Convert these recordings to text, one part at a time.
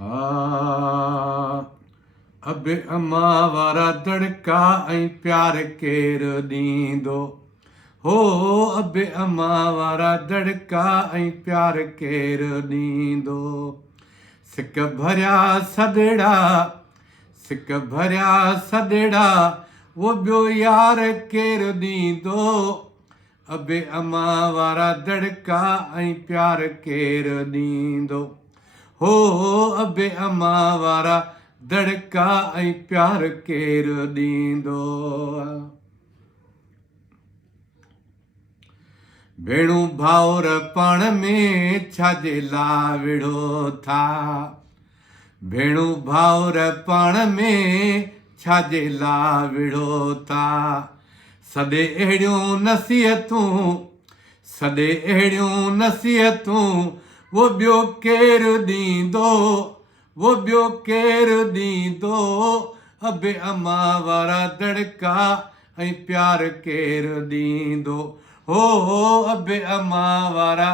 हा अबे अम्मा वारा दड़का ऐं प्यार केरु ॾींदो हो अबे अम्मा वारा दड़का ऐं प्यार केरु ॾींदो सिक भरिया सदड़ा सिक भरिया सदड़ा वो ॿियो यार केरु ॾींदो अबे अम्मा वारा दड़का ऐं प्यार केरु ॾींदो हो अबे अम्मा वारा दड़का ऐं प्यार केरु ॾींदो भेणू भाउर पाण में छाजे ला विढ़ो था भेणू भाउर पाण में छाजे ला विढ़ो था सॾे अहिड़ियूं नसीहतूं सॾे अहिड़ियूं नसीहतूं वो ॿियो केरु ॾींदो वो ॿियो केरु ॾींदो अबे अम्मा वारा दड़का ऐं प्यार केरु ॾींदो हो अबे अम्मा वारा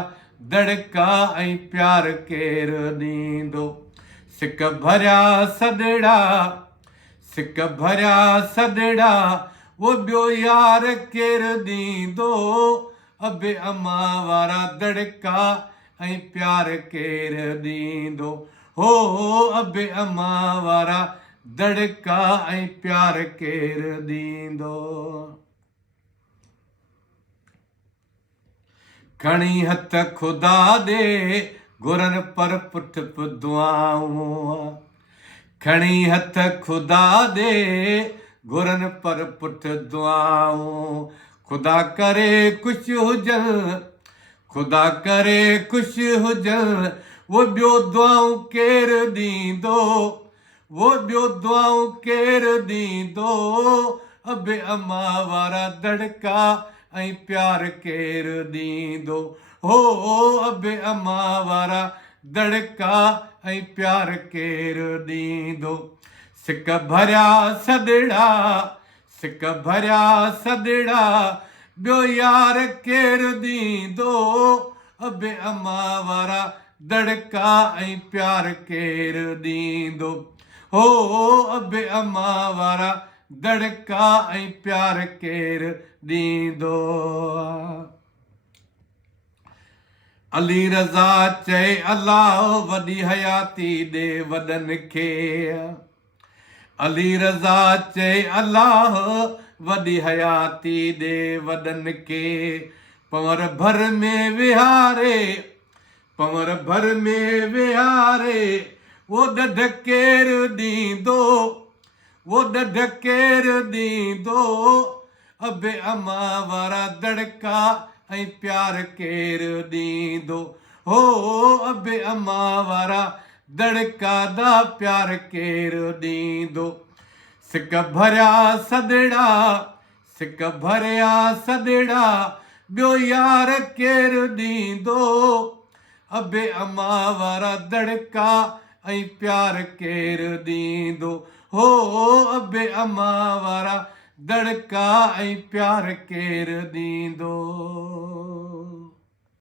दड़का ऐं प्यार केरु ॾींदो सिक भरिया सदड़ा सिक भरिया सदड़ा वो ॿियो यार केरु ॾींदो अबे अम्मा वारा दड़का ऐं प्यार केरु ॾींदो हो अबे अम्मा वारा दड़का ऐं प्यार केरु ॾींदो खणी हथ खुदा ॾे घुरनि पर पुठ दुआऊं खणी हथ खुदा ॾे घुरनि पर पुठ दुआऊं खुदा करे ख़ुशि हुजनि खुदा करे ख़ुशि हुजनि वो ॿियो दुआऊं केरु ॾींदो वो ॿियो दुआऊं केरु ॾींदो अबे अम्मा वारा दड़का ऐं प्यार केरु ॾींदो हो अबे अम्मा वारा दड़का ऐं प्यार केरु ॾींदो सिक भरिया सदड़ा सिक भरिया सदड़ा ॿियो यार केरु ॾींदो अबे अम्मा वारा दड़का ऐं प्यार केरु ॾींदो हो अबे अम्मा वारा दड़का ऐं प्यार केरु ॾींदो अली रज़ा चए अलाह वॾी हयाती ॾे वॾनि खे अली रज़ा चए अलाह वॾी हयाती ॾे वॾनि खे पवर भर में विहारे पवर भर में विहारे वो ॾढ केरु ॾींदो वो ॾढ केरु ॾींदो अबे अम्मा वारा दड़का ऐं प्यार केरु ॾींदो हो अबे अम्मा वारा दड़का दा प्यार केरु ॾींदो सिक भरिया सदड़ा सिक भरिया सदड़ा ॿियो यार केरु ॾींदो अबे अम्मा वारा दड़का ऐं प्यार केरु ॾींदो हो अबे अम्मा वारा दड़का ऐं प्यार केरु ॾींदो